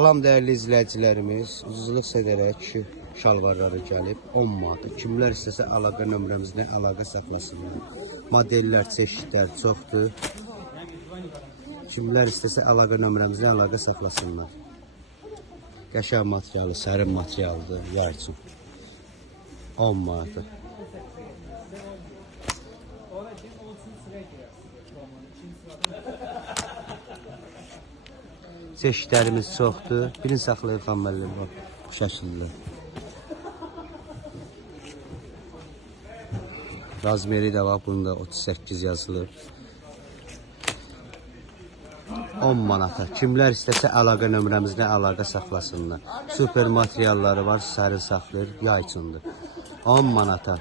Salam dəyərli izləyicilərimiz, uzunluq edərək kişi şalvarları gəlib 10 manat. Kimlər istəsə əlaqə nömrəmizlə əlaqə saxlasınlar. Modellər, çeşidlər çoxdur. Kimlər istəsə əlaqə nömrəmizlə əlaqə saxlasınlar. Qəşəng materialı, sərin materialdır, yay üçün 10 manat. Çeşidlərimiz çoxdur. Birini saxlayıb xamməlli bu şəkildə. Razmeri də var, bunda 38 yazılıb. 10 manata. Kimlər istəsə əlaqə nömrəmizlə əlaqə saxlasınlar. Super materialları var, sərin saxlayır, yay üçündür. 10 manata.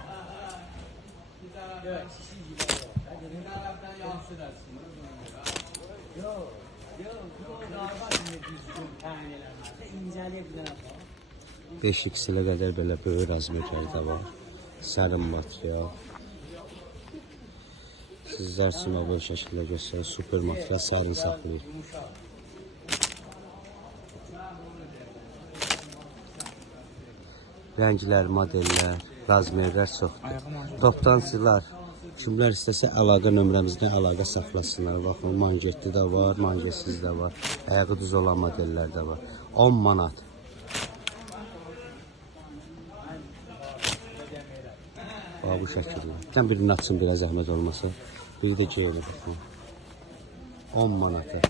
Beş x'lə qədər belə böyük razmerləri də var. Sərin material. Sizlər üçün bu şəkildə göstərir. Super material sərin saxlayır. Rənglər, modellər, razmerlər çoxdur. Toptancılar, kimlər istəsə əlaqə nömrəmizdən əlaqə saxlasınlar. Baxın, manjetli də var, manjetsiz də var. Ayağı düz olan modellər də var. 10 manat. Bu şəkildə. Sən birini açsın, biraz zəhmət olmasa. Biri də geyinir. 10 manata.